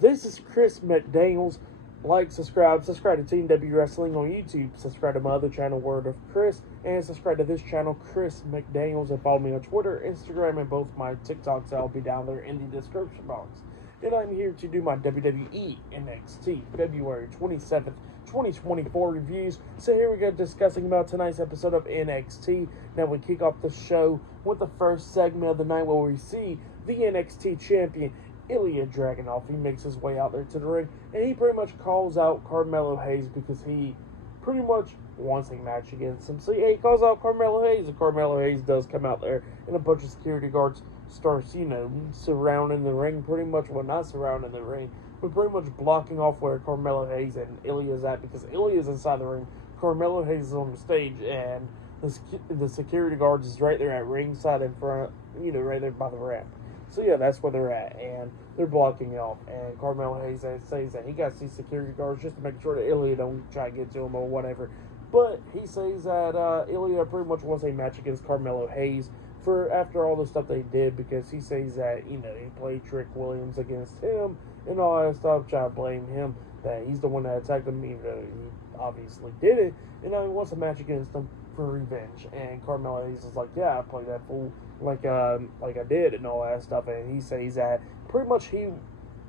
This is Chris McDaniels. Like, subscribe to Team W Wrestling on YouTube. Subscribe to my other channel, Word of Chris, and subscribe to this channel, Chris McDaniels, and follow me on Twitter, Instagram, and both my TikToks. I'll be down there in the description box. And I'm here to do my WWE NXT February 27th, 2024 reviews. So here we go, discussing about tonight's episode of NXT. Now we kick off the show with the first segment of the night, where we see the NXT champion Ilya Dragunov. He makes his way out there to the ring, and he pretty much calls out Carmelo Hayes because he pretty much wants a match against him. So yeah, he calls out Carmelo Hayes, and Carmelo Hayes does come out there, and a bunch of security guards starts, surrounding the ring, pretty much, well, not surrounding the ring, but pretty much blocking off where Carmelo Hayes and Ilya's at, because Ilya's inside the ring, Carmelo Hayes is on the stage, and the security guards is right there at ringside in front, right there by the ramp. So yeah, that's where they're at, and they're blocking it off. And Carmelo Hayes says that he got to see security guards just to make sure that Ilya don't try to get to him or whatever. But he says that Ilya pretty much wants a match against Carmelo Hayes for after all the stuff they did, because he says that he played Trick Williams against him and all that stuff, try to blame him that he's the one that attacked him, even though he obviously did it. He wants a match against him for revenge. And Carmelo Hayes is like, yeah, I played that fool like I did and all that stuff. And he says that pretty much he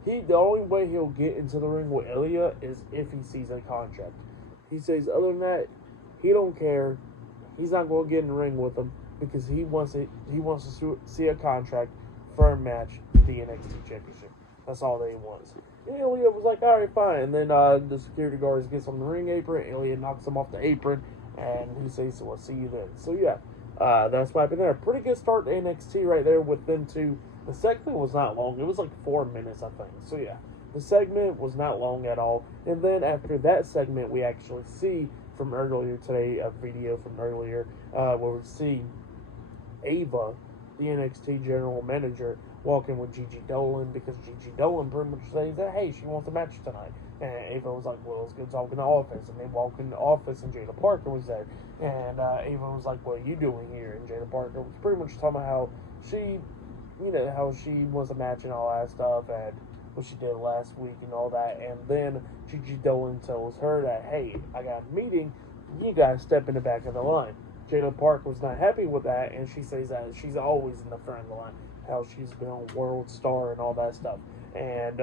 the only way he'll get into the ring with Ilya is if he sees a contract. He says other than that, he don't care. He's not going to get in the ring with him because he wants to see a contract for a match, the NXT Championship. That's all that he wants. And Ilya was like, all right, fine. And then the security guards gets on the ring apron. Ilya knocks him off the apron, and he says, so we'll see you then. So yeah, that's what happened there. Pretty good start to NXT right there with them two. The segment was not long. It was like 4 minutes, I think. So yeah, the segment was not long at all. And then after that segment, we actually see from earlier today, a video from earlier, where we see Ava, the NXT general manager, walking with Gigi Dolan, because Gigi Dolan pretty much says that, hey, she wants a match tonight. And Ava was like, well, let's go talk in the office. And they walk in the office, and Jada Parker was there. And Ava was like, what are you doing here? And Jada Parker was pretty much talking about how she, how she wants a match and all that stuff, and what she did last week and all that. And then Gigi Dolan tells her that, hey, I got a meeting, you guys step in the back of the line. Jada Parker was not happy with that, and she says that she's always in the front of the line, how she's been on World Star and all that stuff. And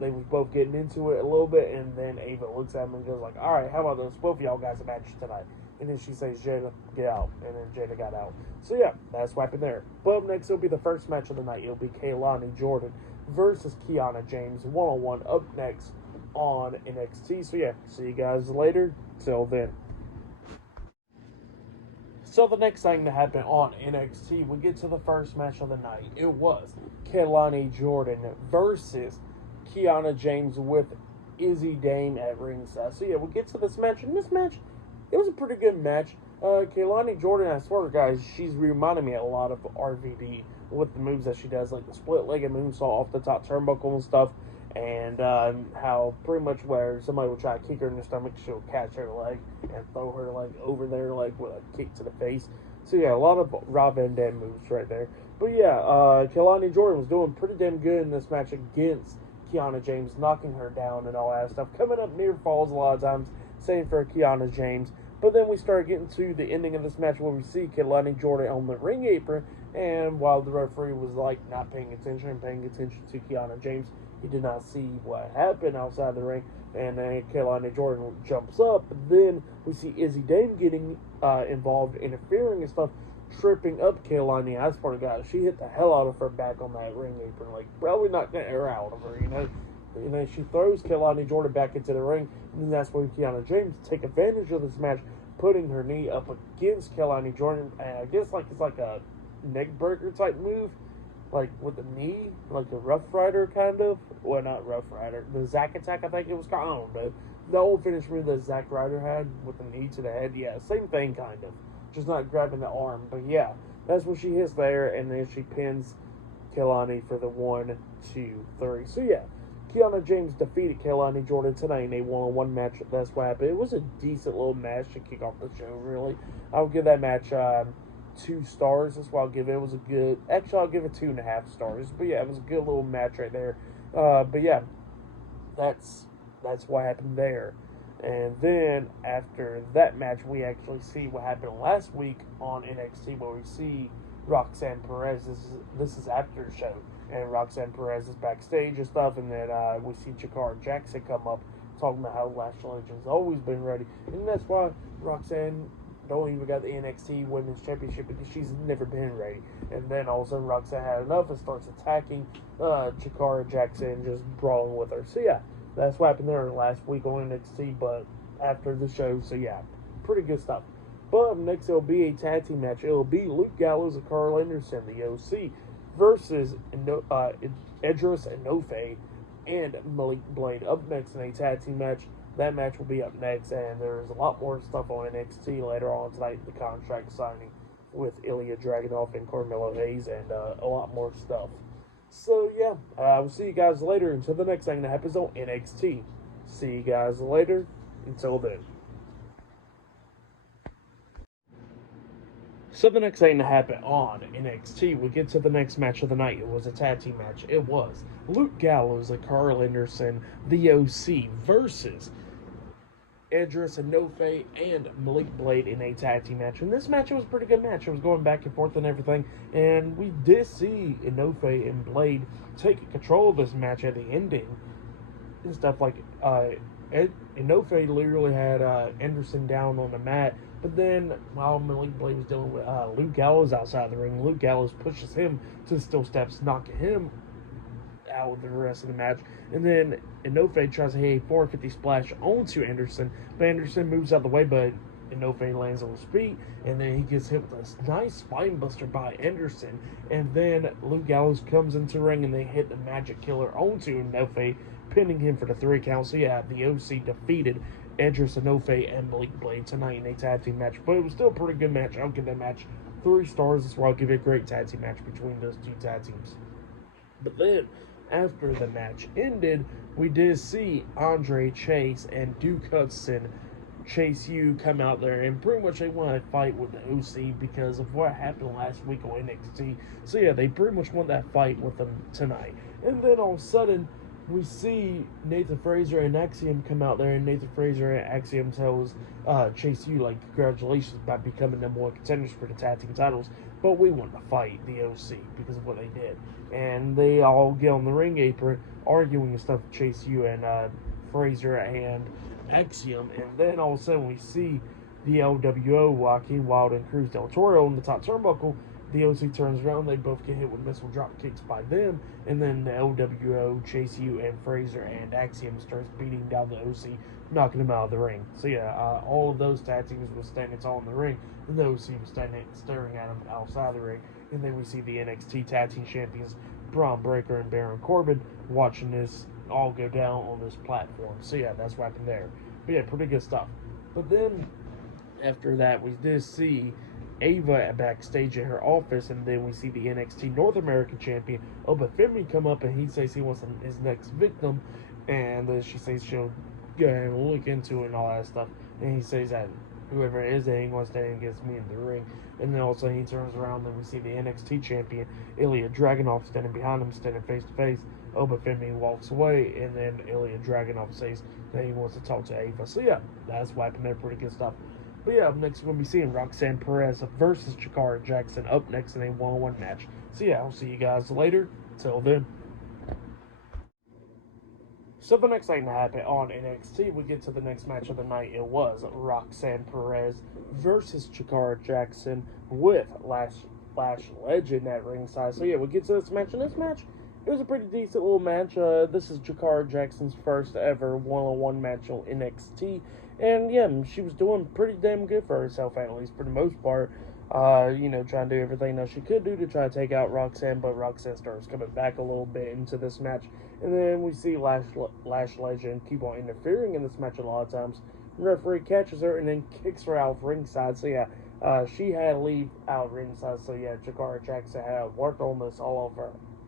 they was both getting into it a little bit, and then Ava looks at him and goes like, all right, how about those both of y'all guys a match tonight? And then she says, Jada, get out. And then Jada got out. So yeah, that's what happened there. But up next, it'll be the first match of the night. It'll be Kaylani Jordan versus Kiana James, one-on-one, up next on NXT. So yeah, see you guys later. Till then. So the next thing to happen on NXT, we get to the first match of the night. It was Kaylani Jordan versus Kiana James with Izzy Dame at ringside. So yeah, we get to this match, and this match, it was a pretty good match. Kaylani Jordan, I swear, guys, she's reminding me a lot of RVD with the moves that she does, like the split-legged moonsault off the top turnbuckle and stuff, and how pretty much where somebody will try to kick her in the stomach, she'll catch her leg and throw her leg over their leg with a kick to the face. So yeah, a lot of Rob Van Dam moves right there. But yeah, Kaylani Jordan was doing pretty damn good in this match against Kiana James, knocking her down and all that stuff, coming up near falls a lot of times, same for Kiana James. But then we start getting to the ending of this match, where we see Kaylani Jordan on the ring apron, and while the referee was like not paying attention to Kiana James, he did not see what happened outside the ring, and then Kaylani Jordan jumps up. Then we see Izzy Dame getting involved, interfering and stuff, tripping up Kaylani. I swear to God, she hit the hell out of her back on that ring apron, like probably not getting her out of her, And then she throws Kaylani Jordan back into the ring, and then that's where Kiana James take advantage of this match, putting her knee up against Kaylani Jordan. And I guess it's like a neck breaker type move, like with the knee, like the Rough Rider kind of. Well, not Rough Rider, the Zack Attack, I think it was called. I don't know. The old finish move that Zack Ryder had with the knee to the head. Yeah, same thing kind of, just not grabbing the arm. But yeah, that's what she hits there, and then she pins Kaylani for the 1, 2, 3. So yeah, Kiana James defeated Kaylani Jordan tonight in a one-on-one match. That's what happened. It was a decent little match to kick off the show, really. I'll give that match 2 stars. That's why I'll give it. It was a good... Actually, I'll give it 2.5 stars. But yeah, it was a good little match right there. But yeah, that's what happened there. And then after that match, we actually see what happened last week on NXT, where we see Roxanne Perez. This is after the show, and Roxanne Perez is backstage and stuff. And then we see Jakara Jackson come up talking about how Lash Legends always been ready, and that's why Roxanne don't even got the NXT Women's Championship, because she's never been ready. And then all of a sudden Roxanne had enough and starts attacking Jakara Jackson, just brawling with her. So yeah, that's what happened there last week on NXT, but after the show. So yeah, pretty good stuff. But next it'll be a tag team match. It'll be Luke Gallows and Carl Anderson, the OC, versus Edris Enofe and Malik Blade up next in a tag team match. That match will be up next, and there's a lot more stuff on NXT later on tonight. The contract signing with Ilya Dragunov and Carmelo Hayes, and a lot more stuff. So yeah, we'll see you guys later until the next thing that happens on NXT. See you guys later. Until then. So the next thing to happen on NXT, we get to the next match of the night. It was a tag team match. It was Luke Gallows and Carl Anderson, the OC, versus Edris Enofe and Malik Blade in a tag team match. And this match was a pretty good match. It was going back and forth and everything. And we did see Enofe and Blade take control of this match at the ending and stuff like Enofe literally had Anderson down on the mat. But then, while Malik Blade was dealing with Luke Gallows outside the ring, Luke Gallows pushes him to the steel steps, knocking him out with the rest of the match. And then Enofe tries to hit a 450 splash onto Anderson, but Anderson moves out of the way, but Enofe lands on his feet, and then he gets hit with a nice spine buster by Anderson. And then Luke Gallows comes into the ring, and they hit the magic killer onto Enofe, pinning him for the 3 count. So yeah, the OC defeated Edris Enofe and Malik Blade tonight in a tag team match. But it was still a pretty good match. I'll give that match 3 stars. That's why I'll give it a great tag team match between those 2 tag teams. But then, after the match ended, we did see Andre Chase and Duke Hudson, Chase U, come out there, and pretty much they want to fight with the OC because of what happened last week on NXT. So yeah, they pretty much want that fight with them tonight. And then all of a sudden, we see Nathan Frazer and Axiom come out there, and Nathan Frazer and Axiom tells Chase U, like, congratulations by becoming number 1 contenders for the tag team titles, but we want to fight the OC because of what they did. And they all get on the ring apron, arguing and stuff with Chase U and Frazer and Axiom. And then all of a sudden we see the LWO, Joaquin Wilde and Cruz del Toro on the top turnbuckle. The OC turns around, they both get hit with missile drop kicks by them, and then the LWO, Chase U, and Frazer and Axiom starts beating down the OC, knocking them out of the ring. So yeah, all of those tag teams were standing tall in the ring, and the OC was staring at them outside the ring. And then we see the NXT tag team champions, Braun Breaker and Baron Corbin, watching this all go down on this platform. So yeah, that's what happened there. But yeah, pretty good stuff. But then, after that, we did see Ava backstage at her office, and then we see the NXT North American champion Oba Femi come up, and he says he wants his next victim, and then she says she'll go ahead and look into it and all that stuff, and he says that whoever it is that ain't gonna stand against me in the ring. And then also he turns around, and we see the NXT champion Ilya Dragunov standing behind him, standing face to face. Oba Femi walks away, and then Ilya Dragunov says that he wants to talk to Ava. So yeah, that's what happened there. Pretty good stuff. But yeah, up next we're going to be seeing Roxanne Perez versus Jakara Jackson up next in a 1-on-1 match. So yeah, I'll see you guys later. Till then. So the next thing to happen on NXT, we get to the next match of the night. It was Roxanne Perez versus Jakara Jackson with Lash Legend at ringside. So yeah, we get to this match. And this match, it was a pretty decent little match. This is Jakara Jackson's first ever 1-on-1 match on NXT. And yeah, she was doing pretty damn good for herself, at least for the most part. Trying to do everything that she could do to try to take out Roxanne, but Roxanne starts coming back a little bit into this match. And then we see Lash Legend keep on interfering in this match a lot of times. The referee catches her and then kicks her out of ringside. So yeah, she had to leave out ringside. So yeah, Jakara Jackson had worked on this all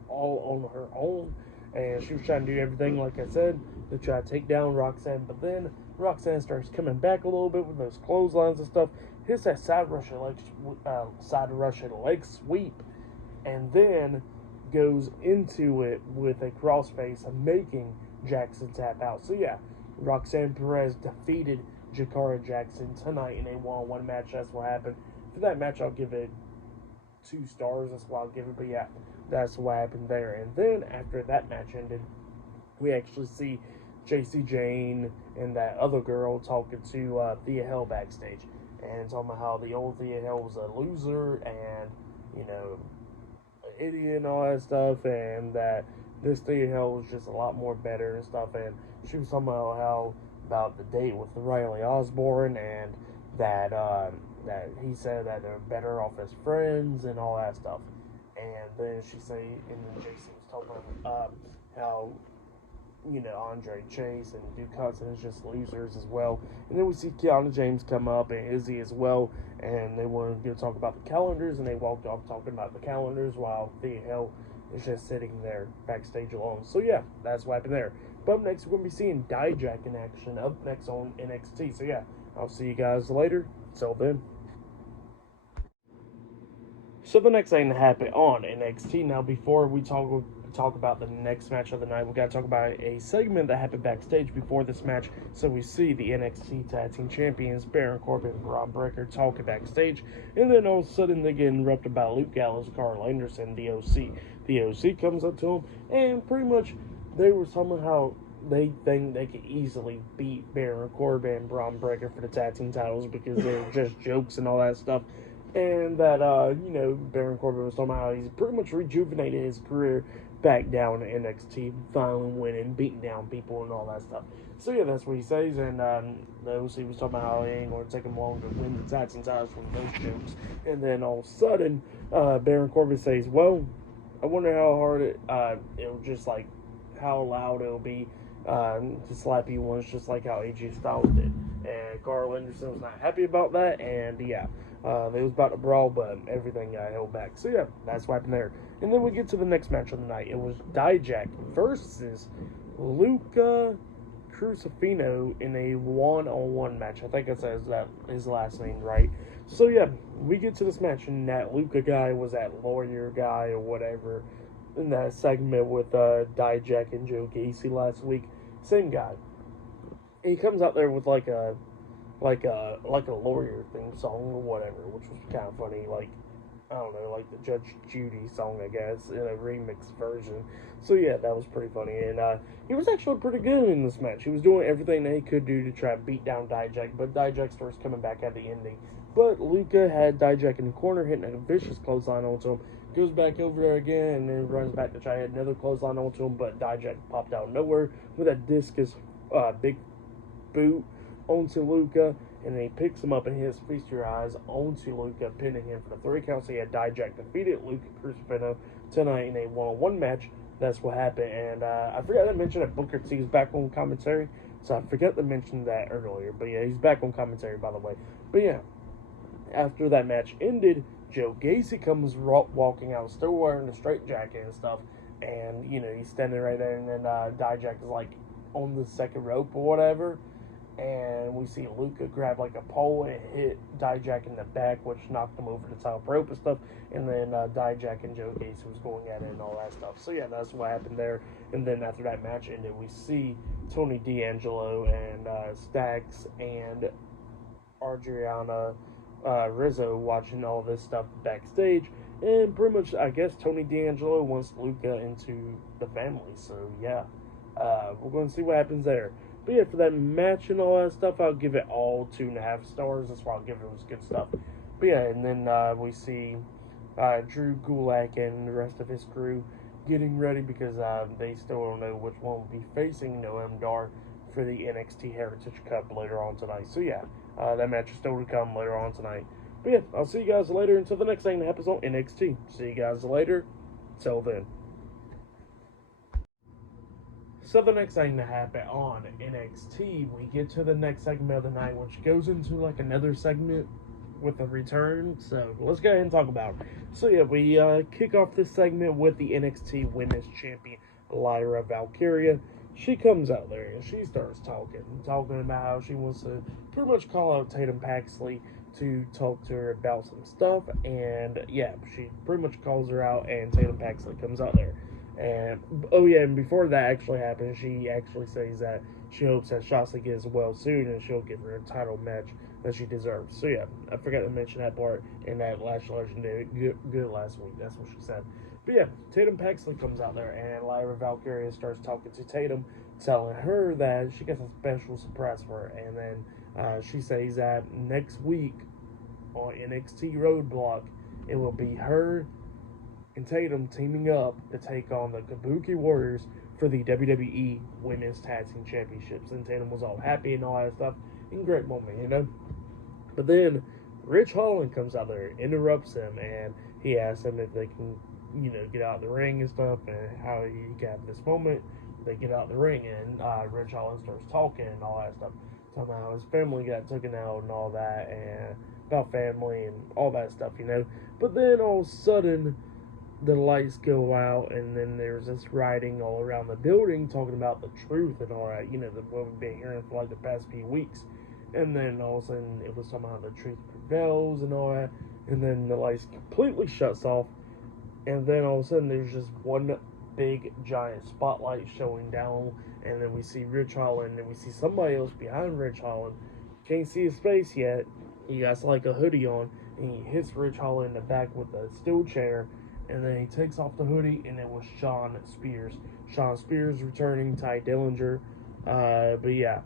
on her own. And she was trying to do everything, like I said, to try to take down Roxanne. But then Roxanne starts coming back a little bit with those clotheslines and stuff. Hits that side Russian leg sweep. And then goes into it with a crossface, making Jackson tap out. So yeah, Roxanne Perez defeated Jakara Jackson tonight in a one-on-one match. That's what happened. For that match, I'll give it 2 stars. That's what I'll give it. But yeah, that's what happened there. And then after that match ended, we actually see JC Jane and that other girl talking to Thea Hale backstage, and talking about how the old Thea Hale was a loser and, you know, an idiot and all that stuff, and that this Thea Hale was just a lot more better and stuff. And she was talking about how about the date with Riley Osborne, and that that he said that they're better off as friends and all that stuff. And then she say, and then JC was talking about how, you know, Andre Chase and Duke Hudson is just losers as well. And then we see Kiana James come up and Izzy as well, and they wanted to talk about the calendars, and they walked off talking about the calendars while Thea Hale is just sitting there backstage alone. So yeah, that's what happened there. But up next, we're going to be seeing Dijak in action up next on NXT. So yeah, I'll see you guys later. Till then. So the next thing to happen on NXT, now before we talk about the next match of the night, we got to talk about a segment that happened backstage before this match. So we see the NXT Tag Team Champions Baron Corbin and Braun Breaker talking backstage, and then all of a sudden they get interrupted by Luke Gallows, Carl Anderson, the OC. The OC comes up to him, and pretty much they were somehow they think they could easily beat Baron Corbin and Braun Breaker for the tag team titles because they're just jokes and all that stuff. And that, you know, Baron Corbin was talking about how he's pretty much rejuvenated his career back down to NXT, finally winning, beating down people and all that stuff. So yeah, that's what he says. And the OC was talking about how it ain't going to take him long to win the tag team titles from those jokes. And then all of a sudden, Baron Corbin says, well, I wonder how hard it'll just like, how loud it'll be to slap you once, just like how AJ Styles did. And Carl Anderson was not happy about that, and yeah, they was about to brawl, but everything got held back. So yeah, that's what happened there. And then we get to the next match of the night. It was Dijak versus Luca Crucifino in a one-on-one match. I think it says that his last name right. So yeah, we get to this match, and that Luca guy was that lawyer guy or whatever in that segment with Dijak and Joe Gacy last week. Same guy. He comes out there with like a lawyer theme song or whatever, which was kind of funny. Like, I don't know, like the Judge Judy song, I guess, in a remix version. So yeah, that was pretty funny. And he was actually pretty good in this match. He was doing everything that he could do to try to beat down Dijak, but Dijak starts coming back at the ending. But Luca had Dijak in the corner, hitting a vicious clothesline onto him. Goes back over there again, and then runs back to try to hit another clothesline onto him, but Dijak popped out of nowhere with a discus big boot onto Luca, and then he picks him up and hits Feast Your Eyes onto Luca, pinning him for the 3 count. So he had Dijak defeated Luca Crucifino tonight in a one-on-one match. That's what happened. And I forgot to mention that Booker T is back on commentary, so I forgot to mention that earlier. But yeah, he's back on commentary, by the way. But yeah, after that match ended, Joe Gacy comes walking out, still wearing a straitjacket and stuff, and, you know, he's standing right there, and then Dijak is, like, on the second rope or whatever, and we see Luca grab, like, a pole and hit Dijak in the back, which knocked him over the top rope and stuff, and then Dijak and Joe Gacy was going at it and all that stuff. So, yeah, that's what happened there. And then after that match ended, we see Tony D'Angelo and Stacks and Adriana Rizzo watching all this stuff backstage, and pretty much, I guess, Tony D'Angelo wants Luca into the family. So, yeah, we're going to see what happens there. But yeah, for that match and all that stuff, I'll give it all 2.5 stars. That's why I'll give it. It was good stuff. But yeah, and then we see Drew Gulak and the rest of his crew getting ready because they still don't know which one will be facing Noam Dar for the NXT Heritage Cup later on tonight. So yeah, that match is still to come later on tonight. But yeah, I'll see you guys later until the next thing that happens on NXT. See you guys later. Till then. So the next thing to happen on NXT, we get to the next segment of the night, which goes into like another segment with a return. So let's go ahead and talk about it. So yeah, we kick off this segment with the NXT Women's Champion, Lyra Valkyria. She comes out there and she starts talking about how she wants to pretty much call out Tatum Paxley to talk to her about some stuff, and yeah, she pretty much calls her out, and Tatum Paxley comes out there. And oh yeah, and before that actually happens, she actually says that she hopes that Shotzi gets well soon, and she'll give her a title match that she deserves. So yeah, I forgot to mention that part in that last Legendary good last week. That's what she said. But yeah, Tatum Paxley comes out there, and Lyra Valkyria starts talking to Tatum, telling her that she gets a special surprise for her, and then she says that next week on NXT Roadblock, it will be her and Tatum teaming up to take on the Kabuki Warriors for the WWE Women's Tag Team Championships. And Tatum was all happy and all that stuff. In great moment, you know. But then Rich Holland comes out there, interrupts him, and he asks him if they can, get out of the ring and stuff, and how he got this moment. They get out of the ring, and Rich Holland starts talking and all that stuff. Talking about how his family got taken out and all that, and about family and all that stuff, But then all of a sudden, the lights go out, and then there's this writing all around the building talking about the truth and all that, what we've been hearing for like the past few weeks. And then all of a sudden, it was talking about the truth prevails and all that, and then the lights completely shuts off, and then all of a sudden, there's just one big giant spotlight showing down, and then we see Rich Holland, and we see somebody else behind Rich Holland. Can't see his face yet. He got like a hoodie on, and he hits Rich Holland in the back with a steel chair, and then he takes off the hoodie, and it was Shawn Spears. Shawn Spears returning, Ty Dillinger. But yeah,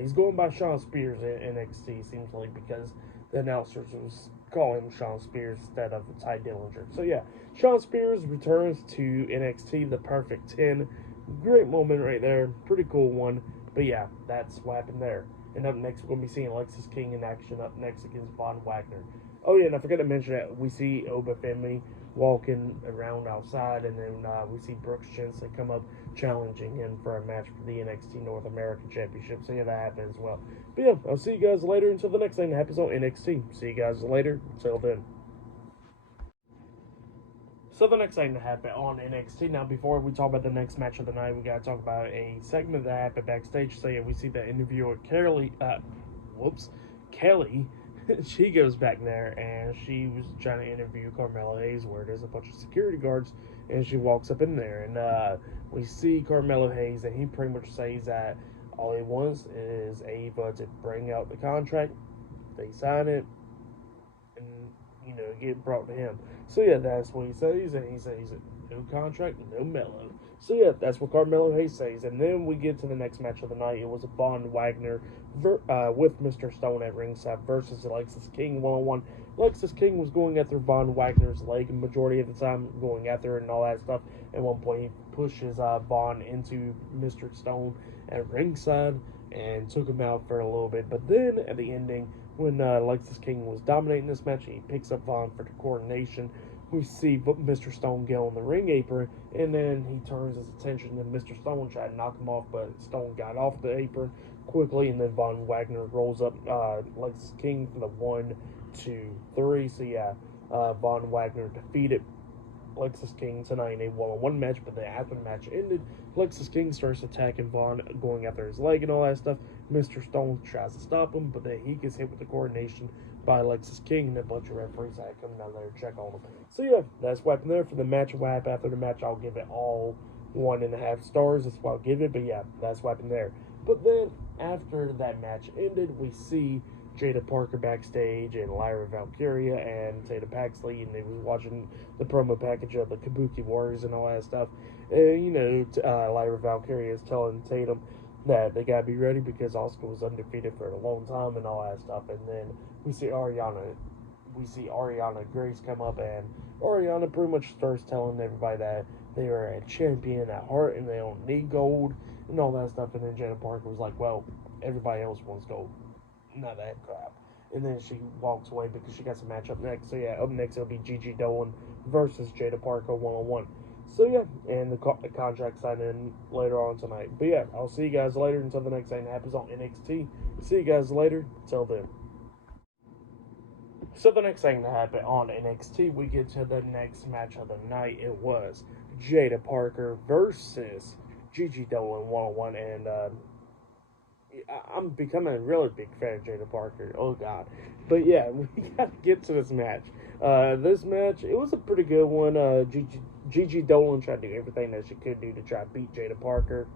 he's going by Shawn Spears in NXT, seems like, because the announcers was calling him Shawn Spears instead of Ty Dillinger. So yeah, Shawn Spears returns to NXT, the Perfect 10. Great moment right there. Pretty cool one. But yeah, that's what happened there. And up next, we're going to be seeing Lexis King in action up next against Von Wagner. Oh yeah, and I forgot to mention that we see Oba family walking around outside, and then we see Brooks Jensen come up challenging him for a match for the NXT North American Championship. So yeah, that happened as well. But yeah, I'll see you guys later until the next thing that happens on NXT. See you guys later. Until then. So the next thing that happened on NXT. Now, before we talk about the next match of the night, we gotta talk about a segment that happened backstage. So yeah, we see the interviewer Kelly. She goes back there, and she was trying to interview Carmelo Hayes, where there's a bunch of security guards, and she walks up in there, and we see Carmelo Hayes, and he pretty much says that all he wants is Ava to bring out the contract, they sign it, and get brought to him. So yeah, that's what he says, and he says no contract, no Mello. So yeah, that's what Carmelo Hayes says. And then we get to the next match of the night. It was a Von Wagner with Mr. Stone at ringside versus Lexis King one-on-one. Lexis King was going after Von Wagner's leg majority of the time, going after it and all that stuff. At one point, he pushes Von into Mr. Stone at ringside and took him out for a little bit. But then at the ending, when Lexis King was dominating this match, he picks up Von for the coordination. We see Mr. Stone get on the ring apron, and then he turns his attention to Mr. Stone, tried to knock him off, but Stone got off the apron quickly, and then Von Wagner rolls up Lexis King for the 1, 2, 3. So yeah, Von Wagner defeated Lexis King tonight in a one-on-one match, but then after the match ended, Lexis King starts attacking Von, going after his leg and all that stuff. Mr. Stone tries to stop him, but then he gets hit with the coordination by Lexis King, and a bunch of referees had come down there to check on him. So yeah, that's what happened there for the match. What happened after the match, I'll give it all 1.5 stars. That's what I'll give it, but yeah, that's what happened there. But then after that match ended, we see Jada Parker backstage, and Lyra Valkyria and Tatum Paxley, and they was watching the promo package of the Kabuki Warriors and all that stuff. And Lyra Valkyria is telling Tatum that they gotta be ready because Asuka was undefeated for a long time and all that stuff. And then we see Ariana Grace come up, and Ariana pretty much starts telling everybody that they are a champion at heart and they don't need gold and all that stuff. And then Jada Parker was like, well, everybody else wants gold, not that crap. And then she walks away because she got some match up next. So yeah, up next it'll be Gigi Dolan versus Jada Parker one-on-one. So yeah, and the contract signing later on tonight. But yeah, I'll see you guys later until the next thing that happens on NXT. See you guys later. Till then. So the next thing that happened on NXT, we get to the next match of the night. It was Jada Parker versus Gigi Dolan one-on-one, and I'm becoming a really big fan of Jada Parker. Oh God, but yeah, we got to get to this match. This match, it was a pretty good one. Gigi Dolan tried to do everything that she could do to try to beat Jada Parker.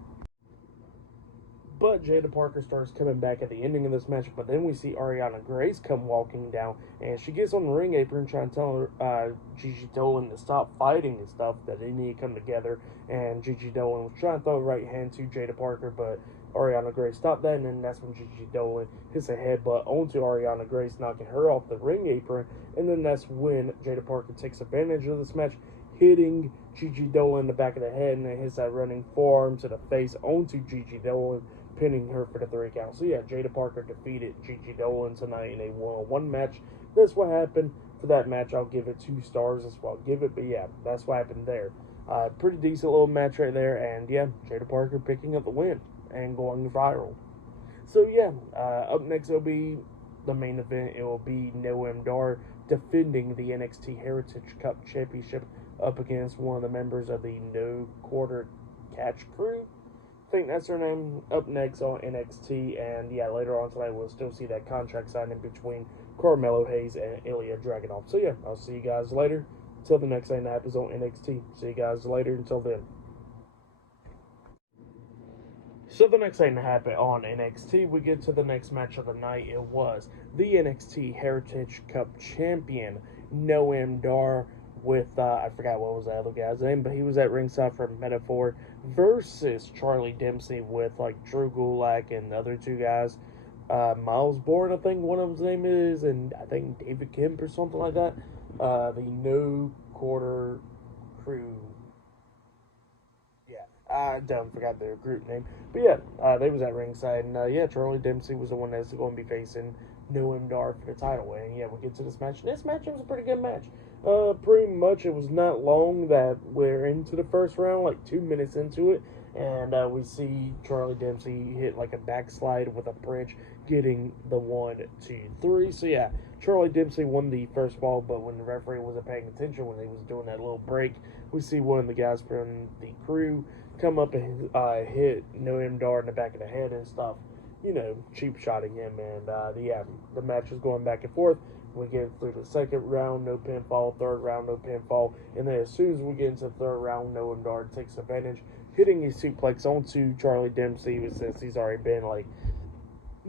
But Jada Parker starts coming back at the ending of this match. But then we see Ariana Grace come walking down, and she gets on the ring apron trying to tell Gigi Dolan to stop fighting and stuff, that they need to come together. And Gigi Dolan was trying to throw a right hand to Jada Parker, but Ariana Grace stopped that, and then that's when Gigi Dolan hits a headbutt onto Ariana Grace, knocking her off the ring apron. And then that's when Jada Parker takes advantage of this match, hitting Gigi Dolan in the back of the head, and then hits that running forearm to the face onto Gigi Dolan, pinning her for the 3 count. So yeah, Jada Parker defeated Gigi Dolan tonight in a one-on-one match. That's what happened for that match. I'll give it 2 stars. That's what I'll give it. But yeah, that's what happened there. Pretty decent little match right there. And yeah, Jada Parker picking up the win and going viral. So yeah, up next it'll be the main event. It will be Noam Dar defending the NXT Heritage Cup Championship up against one of the members of the No Quarter Catch Crew. I think that's her name. Up next on NXT, and yeah, later on tonight we'll still see that contract signing between Carmelo Hayes and Ilya Dragunov. So yeah, I'll see you guys later. Until the next thing that happens on NXT. See you guys later. Until then. So the next thing to happen on NXT, we get to the next match of the night. It was the NXT Heritage Cup Champion Noam Dar with, I forgot what was the other guy's name, but he was at ringside for Metaphor versus Charlie Dempsey with like Drew Gulak and the other 2 guys. Miles Bourne, I think one of them's name is, and I think David Kemp or something like that. The No Quarter Crew. I forgot their group name. But yeah, they was at ringside. And yeah, Charlie Dempsey was the one that's going to be facing Noam Dar for the title. And yeah, we get to this match. And this match was a pretty good match. Pretty much it was not long that we're into the first round, like 2 minutes into it. And we see Charlie Dempsey hit like a backslide with a bridge, getting the 1, 2, 3. So yeah, Charlie Dempsey won the first fall, but when the referee wasn't paying attention when he was doing that little break, we see one of the guys from the crew come up and hit Noam Dar in the back of the head and stuff, cheap shotting him. And yeah, the match is going back and forth. We get through the second round, no pinfall. Third round, no pinfall. And then as soon as we get into the third round, Noam Dar takes advantage, hitting his suplex onto Charlie Dempsey, since he's already been like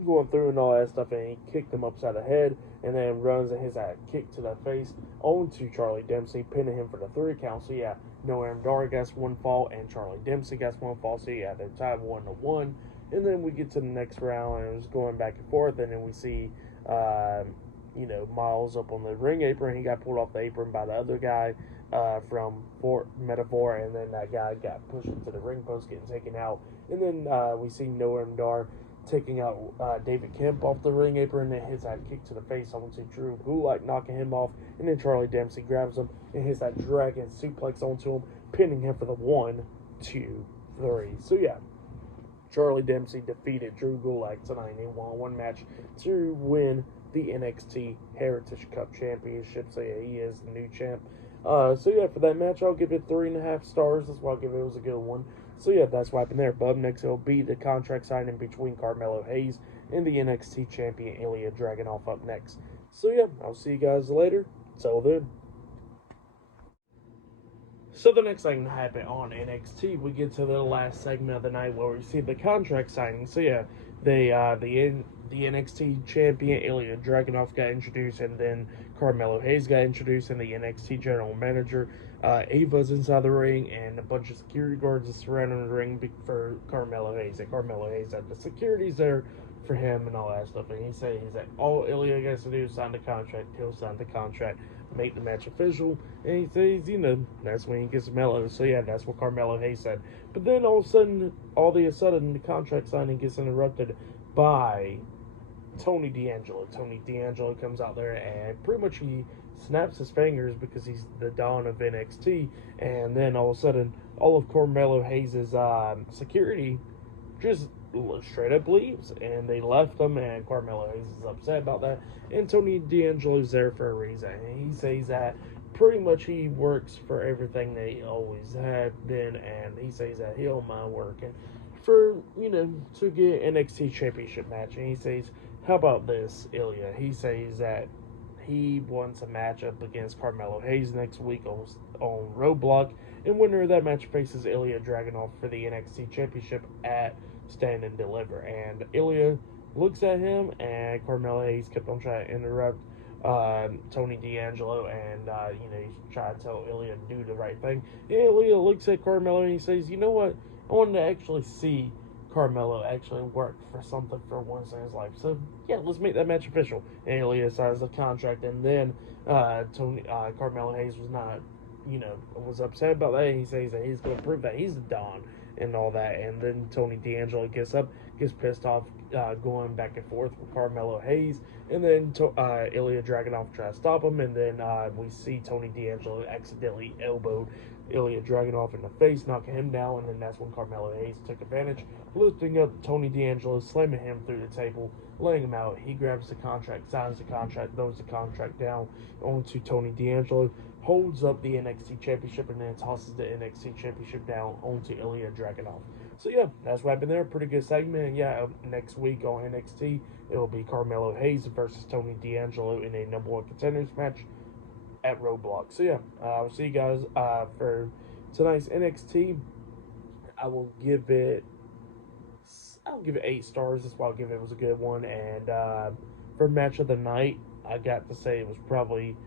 going through and all that stuff, and he kicked him upside the head, and then runs and hits that kick to the face onto Charlie Dempsey, pinning him for the 3 count. So yeah, Noam Dar gets 1 fall, and Charlie Dempsey gets 1 fall. So yeah, they're tied 1-1. And then we get to the next round, and it's going back and forth, and then we see, Miles up on the ring apron. He got pulled off the apron by the other guy from Metaphor, and then that guy got pushed into the ring post, getting taken out. And then we see Noam Dar taking out David Kemp off the ring apron, and hits that kick to the face onto Drew Gulak, knocking him off. And then Charlie Dempsey grabs him and hits that dragon suplex onto him, pinning him for the 1, 2, 3. So yeah, Charlie Dempsey defeated Drew Gulak tonight in a 1-on-1 match to win the NXT Heritage Cup Championship. So yeah, he is the new champ. So yeah, for that match, I'll give it 3.5 stars. That's why I'll give it. It was a good one. So yeah, that's what happened there. But up next, it'll be the contract signing between Carmelo Hayes and the NXT champion Ilya Dragunov up next. So yeah, I'll see you guys later. Till then. So the next thing to happen on NXT, we get to the last segment of the night where we see the contract signing. So yeah, the NXT champion Ilya Dragunov got introduced, and then Carmelo Hayes got introduced, and the NXT general manager Ava's inside the ring, and a bunch of security guards are surrounding the ring for Carmelo Hayes. And Carmelo Hayes had the security's there for him and all that stuff. And he's like, all Ilya has to do is sign the contract. He'll sign the contract, make the match official, and he says, that's when he gets Melo. So yeah, that's what Carmelo Hayes said. But then all of a sudden, the contract signing gets interrupted by Tony D'Angelo. Tony D'Angelo comes out there and pretty much he snaps his fingers because he's the Don of NXT, and then all of a sudden, all of Carmelo Hayes' security just straight up leaves, and they left him, and Carmelo Hayes is upset about that, and Tony D'Angelo's there for a reason, and he says that pretty much he works for everything they always have been, and he says that he'll mind working for, to get NXT Championship match. And he says, how about this, Ilya? He says that he wants a match up against Carmelo Hayes next week on Roadblock, and winner of that match faces Ilya Dragunov for the NXT Championship at Stand and Deliver. And Ilya looks at him, and Carmelo Hayes kept on trying to interrupt Tony D'Angelo, and he's trying to tell Ilya to do the right thing. And Ilya looks at Carmelo and he says, you know what? I wanted to actually see Carmelo actually work for something for once in his life. So yeah, let's make that match official. And Ilya signs the contract, and then Carmelo Hayes was not, was upset about that. And he says that he's going to prove that he's the Don and all that. And then Tony D'Angelo gets pissed off, going back and forth with Carmelo Hayes, and then Ilya Dragunov tries to stop him, and then we see Tony D'Angelo accidentally elbowed Ilya Dragunov in the face, knocking him down, and then that's when Carmelo Hayes took advantage, lifting up Tony D'Angelo, slamming him through the table, laying him out. He grabs the contract, signs the contract, throws the contract down onto Tony D'Angelo, holds up the NXT Championship, and then tosses the NXT Championship down onto Ilya Dragunov. So yeah, that's what happened there. Pretty good segment. And yeah, next week on NXT, it will be Carmelo Hayes versus Tony D'Angelo in a number one contenders match at Roadblock. So yeah, I'll see you guys for tonight's NXT. I'll give it 8 stars. That's why I'll give it. It was a good one. And for match of the night, I got to say it was probably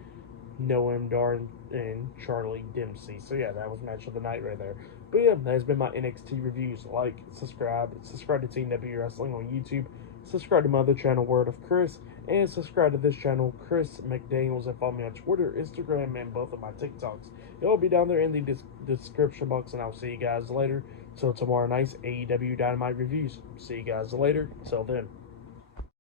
Noam Dar and Charlie Dempsey. So yeah, that was match of the night right there. But yeah, that has been my NXT reviews. Like, subscribe to Team W Wrestling on YouTube. Subscribe to my other channel, Word of Chris, and subscribe to this channel, Chris McDaniels, and follow me on Twitter, Instagram, and both of my TikToks. It'll be down there in the description box, and I'll see you guys later. Till tomorrow night's AEW Dynamite reviews. See you guys later. Till then.